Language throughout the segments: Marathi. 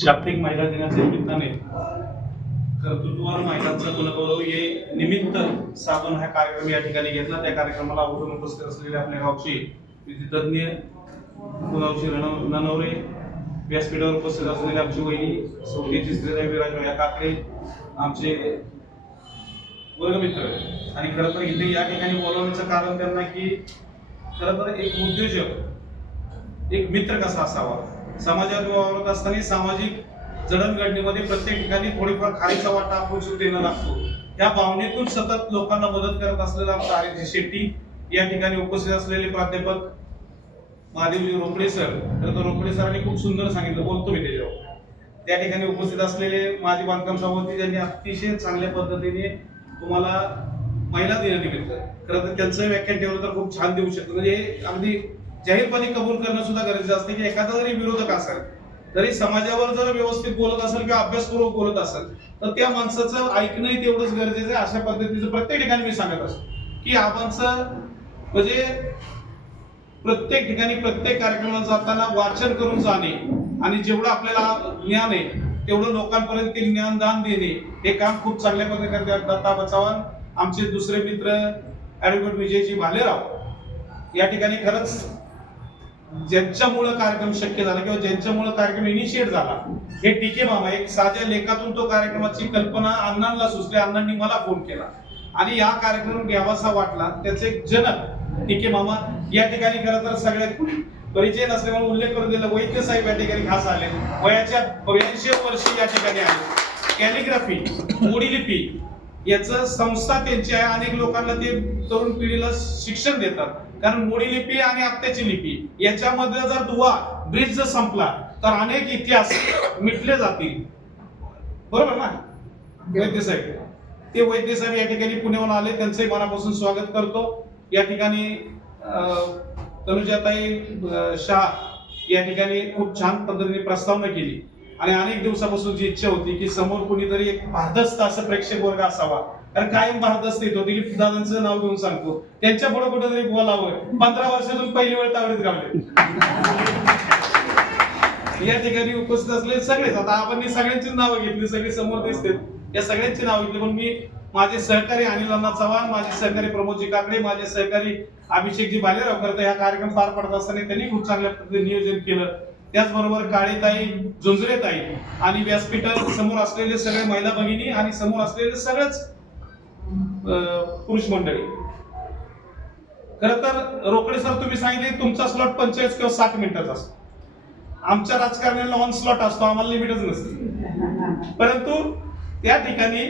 जागतिक महिला दिनाच्या निमित्ताने कर्तृत्ववान महिलांचा गुणगौरव हे निमित्त साधून हा कार्यक्रम या ठिकाणी घेतला. त्या कार्यक्रमाला आवडून उपस्थित असलेले आपल्या गावचे विधितज्ञ कुणावशी ननवरे व्यासपीठावर उपस्थित असलेले आमची वहिनी सौतेची स्त्रीदेवी विराज या काकडे आमचे वर्गमित्र. आणि खरं तर इथे या ठिकाणी बोलवण्याचं कारण त्यांना की खरं तर एक उद्योजक एक मित्र कसा असावा? समाजात वावरत असताना सामाजिक जडणघडणीमध्ये प्रत्येक ठिकाणी थोडीफार खारीचा वाटा आपण देणं लागतो. या भावनेतून सतत लोकांना मदत करत असलेला आमचा आर्यजी शेट्टी या ठिकाणी उपस्थित असलेले प्राध्यापक महादेवजी रोकडे सर. तर तर रोकडे सरांनी खूप सुंदर सांगितलं बोलतो मी त्याच्यावर. त्या ठिकाणी उपस्थित असलेले माजी बांधकाम सभापती ज्यांनी अतिशय चांगल्या पद्धतीने तुम्हाला महिला दिनानिमित्त खरं तर त्यांचं व्याख्यान ठेवलं तर खूप छान देऊ शकतं. म्हणजे हे अगदी जाहीरपणे कबूल करणं सुद्धा गरजेचं असते. की एखादा जरी विरोधक असेल तरी समाजावर जर व्यवस्थित बोलत असेल किंवा अभ्यासपूर्वक बोलत असेल तर त्या माणसाचं ऐकणंही तेवढंच गरजेचं आहे अशा पद्धतीचं प्रत्येक ठिकाणी मी सांगत असतो. की आपणचं म्हणजे प्रत्येक ठिकाणी प्रत्येक कार्यक्रमात जाताना वाचन करून जाणे आणि जेवढं आपल्याला ज्ञान आहे तेवढं लोकांपर्यंत ते ज्ञानदान देणे हे काम खूप चांगल्या पद्धतीने करतात. दत्ता बचावन आमचे दुसरे मित्र ॲडव्होकेट विजयजी भालेराव या ठिकाणी खरंच ज्यांच्यामुळं कार्यक्रम शक्य झाला किंवा ज्यांच्यामुळं कार्यक्रम इनिशिएट झाला हे टीके मामा एक साध्या लेखातून तो कार्यक्रमाची कल्पना अण्णांना सुचली अण्णांनी मला फोन केला. आणि या कार्यक्रम घ्यावासा वाटला त्याचे एक जनक टीके मामा या ठिकाणी खरं तर सगळ्यात परिचय नसल्यामुळे उल्लेख करून दिला वैद्य साहेब या ठिकाणी खास आले. वयाच्या ब्याऐंशी वर्षी या ठिकाणी आले. कॅलिग्राफी मोडी लिपी याचं संस्था त्यांची आहे. अनेक लोकांना ते तरुण पिढीला शिक्षण देतात. कारण मोडी लिपी आणि आत्याची लिपी याच्यामध्ये जर दुवा ब्रिज जर संपला तर अनेक इतिहास मिटले जातील. बरोबर ना? वैद्य साहेब. ते वैद्य साहेब या ठिकाणी पुण्याहून आले त्यांचंही मनापासून स्वागत करतो. या ठिकाणी अं, तनुजाताई शाह या ठिकाणी खूप छान पद्धतीने प्रस्तावना केली. आणि अनेक दिवसापासून जी इच्छा होती की समोर कुणीतरी एक भारदस्त असं प्रेक्षक वर्ग असावा. कारण कायम पाहत असते तो. दिलीप दादांचं नाव घेऊन सांगतो. त्यांच्या पुढे कुठेतरी बोलावं पंधरा वर्षातून पहिली वेळ तावडीत गावले. या ठिकाणी उपस्थित असले सगळेच. आता आपण सगळ्यांची नावं घेतली. सगळे समोर दिसतात. या सगळ्यांची नावं घेतली. पण मी माझे सहकारी अनिल अण्णा चव्हाण माझे सहकारी प्रमोदजी काकडे माझे सहकारी अभिषेकजी भालेराव करता हा कार्यक्रम पार पडत असताना त्यांनी खूप चांगल्या पद्धतीने नियोजन केलं. त्याचबरोबर काळेताई झुंजरेताई आणि व्यासपीठात समोर असलेले सगळे महिला भगिनी आणि समोर असलेले सगळेच पुरुष मंडळी. खर तर रोकडे सर तुम्ही सांगितले तुमचा स्लॉट पंचेचाळीस किंवा साठ मिनिटाचा असतो. आमच्या राजकारण्याला ऑन स्लॉट असतो आम्हाला लिमिटच नसते. परंतु त्या ठिकाणी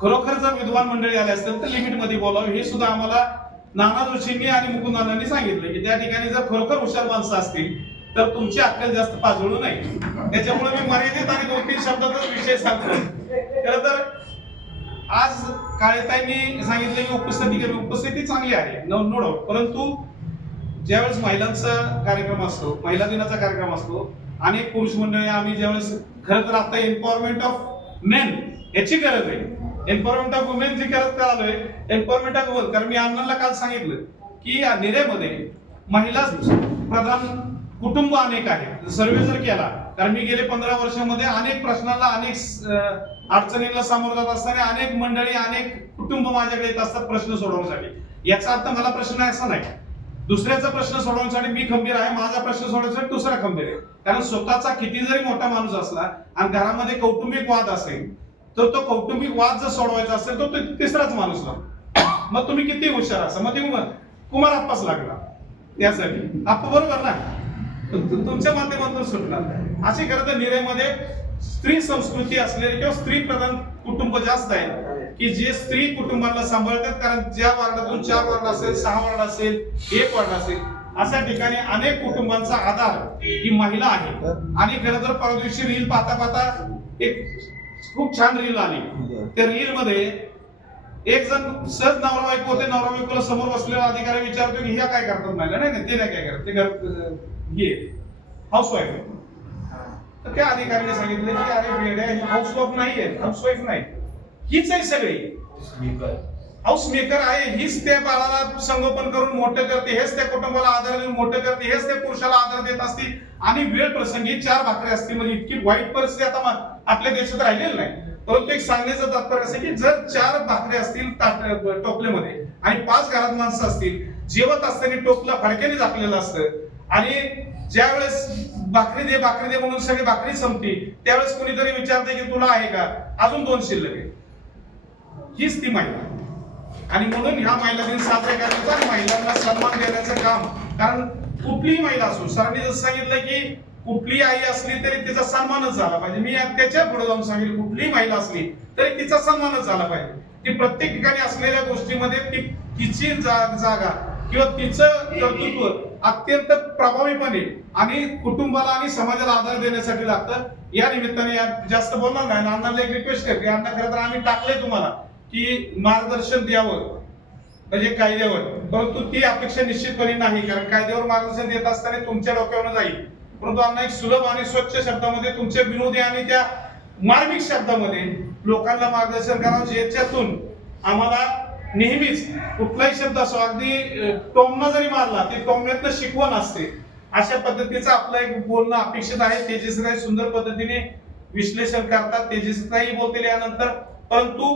खरोखर जर विद्वान मंडळी आले असतील तर लिमिटमध्ये बोलावं. हे सुद्धा आम्हाला नाना जोशींनी आणि मुकुंद सांगितलं की त्या ठिकाणी जर खरोखर हुशार माणसं असतील तर तुमची अक्कल जास्त पाजळू नाही. त्याच्यामुळे मी मर्यादित आणि दोन तीन शब्दातच विषय सांगतो. खर तर आज काळेताईंनी सांगितलं की उपस्थिती केली उपस्थिती चांगली आहे. नो नो डाऊट परंतु ज्यावेळेस महिलांचा कार्यक्रम असतो महिला दिनाचा कार्यक्रम असतो अनेक पुरुष मंडळी आम्ही ज्यावेळेस खरं तर आता एम्पॉवरमेंट ऑफ मेन याची गरज आहे. एम्पॉवरमेंट ऑफ वुमेन जी करत आलोय एम्पॉवरमेंट ऑफ वुमन कारण मी अण्णाला काल सांगितलं की या निर्यामध्ये महिला प्रधान कुटुंब अनेक आहे. सर्वे जर केला कारण मी गेले पंधरा वर्षामध्ये अनेक प्रश्नाला अनेक अडचणींना सामोरं जात असताना अनेक मंडळी अनेक कुटुंब माझ्याकडे येत असतात प्रश्न सोडवण्यासाठी. याचा अर्थ मला प्रश्न आहे असा नाही. दुसऱ्याचा प्रश्न सोडवण्यासाठी मी खंबीर आहे माझा प्रश्न सोडवण्यासाठी दुसरा खंबीर आहे. कारण स्वतःचा किती जरी मोठा माणूस असला आणि घरामध्ये कौटुंबिक वाद असेल तर तो कौटुंबिक वाद जर सोडवायचा असेल तर तो तिसराच माणूस लागतो मग तुम्ही किती हुशार असा मग ते कुमार आप्पाच लागला. त्यासाठी आप्पा बरोबर ना? तुमच्या माध्यमातून सुटणार अशी खरं तर निरेमध्ये स्त्री संस्कृती असलेले किंवा स्त्री प्रधान कुटुंब जास्त आहे की जे स्त्री कुटुंबाला सांभाळतात कारण ज्या वार्डातून चार वार्ड असेल सहा वार्ड असेल एक वार्ड असेल अशा ठिकाणी अनेक कुटुंबांचा आधार ही महिला आहे. आणि खरं तर परवा दिवशी रील पाहता पाहता एक खूप छान रील आली. त्या रील मध्ये एक जण सहज नवरा बायको होते नवरा बायकोला समोर बसलेला अधिकारी विचारतो की ह्या काय करतात नाही नाही ते नाही काय करत ते घर हाऊस हे त्या अधिकाऱ्याने सांगितलं की अरे वेड्या ही हाऊसवाईफ नाही आहे हाऊसवाईफ नाही. हीच आहे सगळी. हाऊस मेकर आहे हीच त्या बाळाला संगोपन करून मोठं करते हेच त्या कुटुंबाला आधार देऊन मोठं करते हेच त्या पुरुषाला आधार देत असतील आणि वेळ प्रसंगी चार भाकरी असतील म्हणजे इतकी वाईट परिस्थिती आता आपल्या देशात राहिलेली नाही. परंतु एक सांगण्याचं तात्पर्य असं की जर चार भाकरी असतील टोपल्यामध्ये आणि पाच घरात माणसं असतील जेवत असताना टोपला फडक्याने झाकलेलं असतं आणि ज्यावेळेस भाकरी दे भाकरी दे म्हणून सगळी भाकरी संपली त्यावेळेस कोणीतरी विचारते की तुला आहे का? अजून दोन शिल्लक आहे हीच ती महिला. आणि म्हणून ह्या महिला दिन साजरे करण्याचा महिलांना सन्मान देण्याचं काम. कारण कुठलीही महिला असो सरांनी जसं सांगितलं की कुठलीही आई असली तरी तिचा सन्मानच झाला पाहिजे. मी त्याच्या पुढे जाऊन सांगेल कुठलीही महिला असली तरी तिचा सन्मानच झाला पाहिजे. ती प्रत्येक ठिकाणी असलेल्या गोष्टीमध्ये ती तिची जा- जागा किंवा तिचं कर्तृत्व अत्यंत प्रभावीपणे आणि कुटुंबाला आणि समाजाला आधार देण्यासाठी लागतं. या निमित्ताने जास्त बोलणार नाही. अण्णाला एक रिक्वेस्ट करते. अण्णा खरं तर आम्ही टाकले तुम्हाला की मार्गदर्शन द्यावं. म्हणजे कायद्यावर. परंतु ती अपेक्षा निश्चितपणे नाही. कारण कायद्यावर मार्गदर्शन देत असताना तुमच्या डोक्यावर जाईल. परंतु अण्णा एक सुलभ आणि स्वच्छ शब्दामध्ये तुमच्या विनोदी आणि त्या मार्मिक शब्दामध्ये लोकांना मार्गदर्शन करावं ज्याच्यातून आम्हाला नेहमीच कुठलाही शब्द असो अगदी टोमनं जरी मारला ते टोमण्यातनं शिकवण असते. अशा पद्धतीचं आपलं एक बोलणं अपेक्षित आहे. तेजस्वी सुंदर पद्धतीने विश्लेषण करतात. तेजस्वी बोलतील यानंतर. परंतु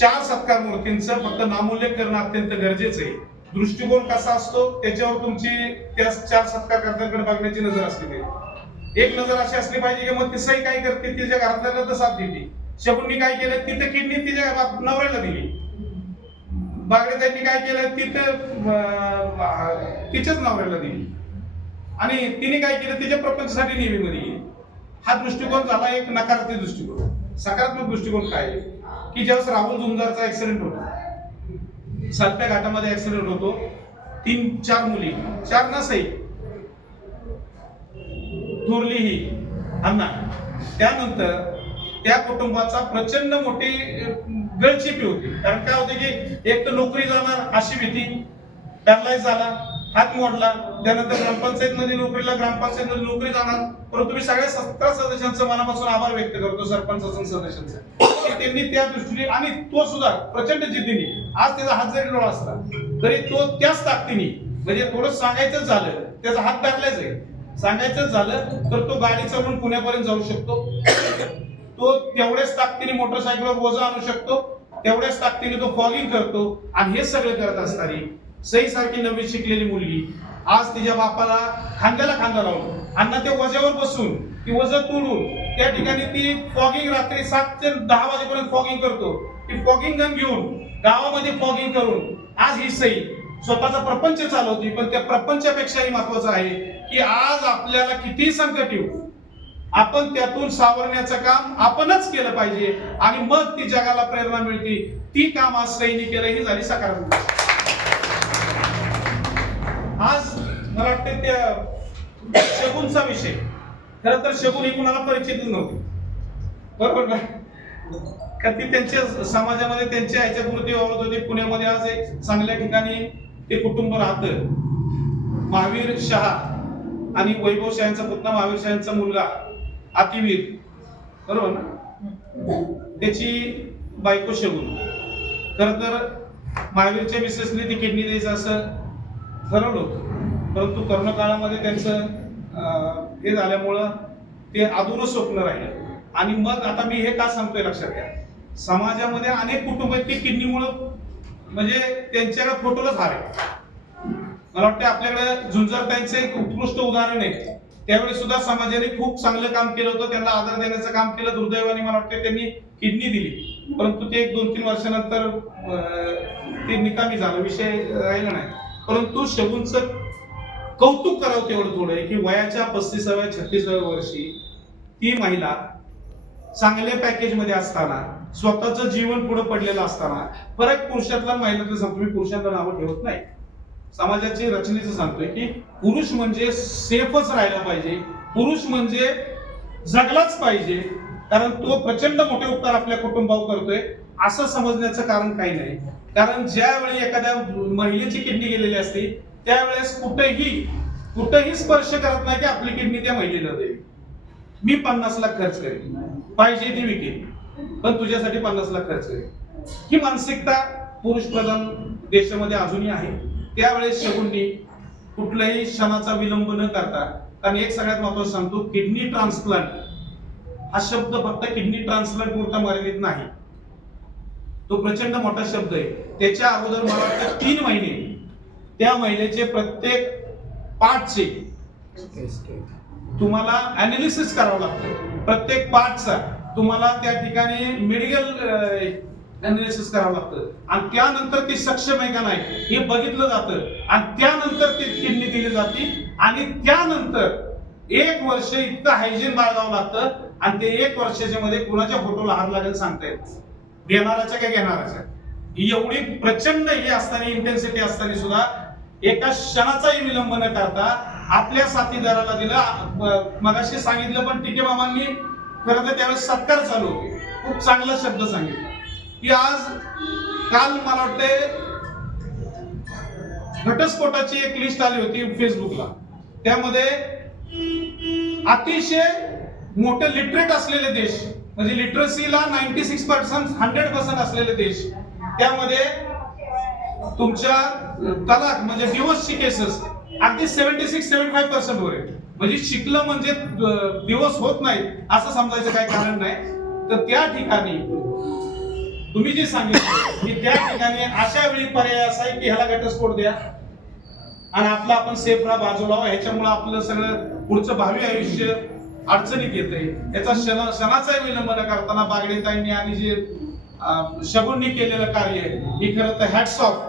चार सत्कार मूर्तींचं फक्त नामोल्लेख करणं अत्यंत गरजेचं आहे. दृष्टिकोन कसा असतो त्याच्यावर तुमची त्या चार सत्कार कर्त्यांकडे बघण्याची नजर असली पाहिजे. एक नजर अशी असली पाहिजे की मग तिसही काय करते तिच्या घरातल्या साथ दिली. शकुननी काय केलं तिथे किडनी तिच्या नवऱ्याला दिली. बागडे काय केलं तिथं तिच्याच नवऱ्याला दिली. आणि तिने काय केलं तिच्या प्रपंचासाठी नेहमीमध्ये गेली. हा दृष्टिकोन झाला एक नकारात्मक दृष्टिकोन. सकारात्मक दृष्टिकोन काय? की ज्यावेळेस राहुल जुंजारचा ऍक्सिडेंट होतो सातव्या घाटामध्ये ऍक्सिडेंट होतो तीन चार मुली चार नसई थोरली ही अण्णा. त्यानंतर त्या कुटुंबाचा प्रचंड मोठी गळचिपी होती. कारण काय होते की एक तर नोकरी जाणार अशी भीती पॅरलाइज झाला हात मोडला त्यानंतर ग्रामपंचायत मध्ये नोकरीला ग्रामपंचायत मध्ये नोकरी जाणार. परंतु मी सगळ्या सतरा सदस्यांचं मनापासून आभार व्यक्त करतो सरपंच सदस्यांचं. त्यांनी त्या दृष्टीने आणि तो सुद्धा प्रचंड जिद्दीने आज त्याचा हात जरी डोळा असला तरी तो त्याच ताकदीने म्हणजे थोडं सांगायचं झालं त्याचा हात पॅरलाइज आहे. सांगायचंच झालं तर तो गाडी चालवून पुण्यापर्यंत जाऊ शकतो. तो तेवढ्याच ताकदीने मोटरसायकलवर वजा आणू शकतो तेवढ्याच ताकदीने तो फॉगिंग करतो आणि हे सगळं करत असताना सई सारखी नवीन शिकलेली मुलगी आज तिच्या बापाला खांद्याला खांदा लावून अण्णा ते वजावर बसून ती वजन तोडून त्या ठिकाणी ती फॉगिंग रात्री सात ते दहा वाजेपर्यंत फॉगिंग करतो. ती फॉगिंग गन घेऊन गावामध्ये फॉगिंग करून आज ही सई स्वतःचा प्रपंच चालवते पण त्या प्रपंचापेक्षाही महत्वाचं आहे की आज आपल्याला किती संकट येऊ आपण त्यातून सावरण्याचं काम आपणच केलं पाहिजे आणि मग ती जगाला प्रेरणा मिळते. ती काम आज सैनी केलं ही झाली सकारात्मक. आज मला वाटतं त्या शगुनचा विषय. खरं तर शगुन ही कुणाला परिचित नव्हती. बरोबर ना का ती त्यांच्या समाजामध्ये त्यांच्या ह्याच्यापुरती वावरत होती. पुण्यामध्ये आज एक चांगल्या ठिकाणी ते कुटुंब राहतं. महावीर शहा आणि वैभव शहाचा पुतणा महावीर शहाचा मुलगा. अतिवीर. बरोबर ना? त्याची बायको शगुन. खर तर महावीरच्या मिसेसने ती किडनी द्यायचं असं ठरवलं होतं. परंतु करोना काळामध्ये त्यांचं हे झाल्यामुळं ते अधूनच स्वप्न राहिलं. आणि मग आता मी हे का सांगतोय लक्षात घ्या. समाजामध्ये अनेक कुटुंब आहेत ते किडनीमुळं म्हणजे त्यांच्याकडे फोटोलाच हार आहे मला वाटतं आपल्याकडे झुंजरताईंचं एक उत्कृष्ट उदाहरण आहे. त्यावेळी सुद्धा समाजाने खूप चांगलं काम केलं होतं. त्यांना आधार देण्याचं काम केलं. दुर्दैवाने मला वाटतं त्यांनी किडनी दिली. परंतु ते एक दोन तीन वर्षानंतर अं, ते निकामी झालं. विषय राहिला नाही. परंतु शगुनचं कौतुक करावं तेवढं थोडं आहे की वयाच्या पस्तीसाव्या छत्तीसाव्या वर्षी ती महिला चांगल्या पॅकेजमध्ये असताना स्वतःचं जीवन पुढे पडलेलं असताना परत पुरुषातला महिला तर सांगतो पुरुषांना नावं ठेवत नाही. समाजाची रचनेचं सांगतोय की पुरुष म्हणजे सेफच राहिला पाहिजे. पुरुष म्हणजे जगलाच पाहिजे. कारण तो प्रचंड मोठे उपकार आपल्या कुटुंबावर करतोय. असं समजण्याचं कारण काही नाही. कारण ज्यावेळी एखाद्या महिलेची किडनी गेलेली असते त्यावेळेस कुठेही कुठेही स्पर्श करत नाही की आपली किडनी त्या महिलेला द्यावी. मी पन्नास लाख खर्च करेन. पाहिजे ती विकेन पण तुझ्यासाठी पन्नास लाख खर्च करेन. ही मानसिकता पुरुष प्रधान देशामध्ये अजूनही आहे. त्यावेळेस शगुननी कुठल्याही क्षणाचा विलंब न करता कारण एक सगळ्यात महत्वाचं सांगतो किडनी ट्रान्सप्लांट. हा शब्द फक्त किडनी ट्रान्सप्लांट पुरता मर्यादित नाही. तो प्रचंड मोठा शब्द आहे. त्याच्या अगोदर मला वाटतं तीन महिने. त्या महिलेचे प्रत्येक पार्टचे तुम्हाला अनालिसिस करावं लागतं. प्रत्येक पार्टचा तुम्हाला त्या ठिकाणी मेडिकल अनालिसिस करावं लागतं. आणि त्यानंतर ती सक्षम आहे का नाही हे बघितलं जातं. आणि त्यानंतर ती किडनी दिली जाते. आणि त्यानंतर एक वर्ष इतकं हायजीन बाळगावं लागतं. आणि ते एक वर्षाच्या मध्ये कुणाच्या फोटोला लहान लागेल सांगता येत देणाराच्या काय घेणाराच्या एवढी प्रचंड हे असताना इंटेन्सिटी असताना सुद्धा एका क्षणाचाही विलंब न करता आपल्या साथीदाराला दिलं. मगाशी सांगितलं पण टिके मामांनी खरं तर त्यावेळेस सत्कार चालू होते. खूप चांगला शब्द सांगितला. की आज काल मला वाटते घटस्फोटाची एक लिस्ट आली होती फेसबुकला त्यामध्ये अतिशय मोठे लिटरेट असलेले देश म्हणजे लिटरसीला ninety six percent hundred percent असलेले देश त्यामध्ये तुमच्या तलाक म्हणजे डिवोर्सची केसेस अगदी seventy six seventy five percent वर आहे म्हणजे शिकलं म्हणजे दिवस होत नाही असं समजायचं काही कारण नाही. तर त्या ठिकाणी तुम्ही जे सांगितलं की त्या ठिकाणी अशा वेळी पर्याय असा आहे की ह्याला घटस्फोट द्या. आणि आपला आपण सेफ राहा बाजूला ह्याच्यामुळे आपलं सगळं पुढचं भावी आयुष्य अडचणीत येते याचा क्षण क्षणाचा विलंब न करताना बागडेताईंनी आणि जे अं, शगुननी केलेलं कार्य आहे ही खरं तर हॅट्स ऑफ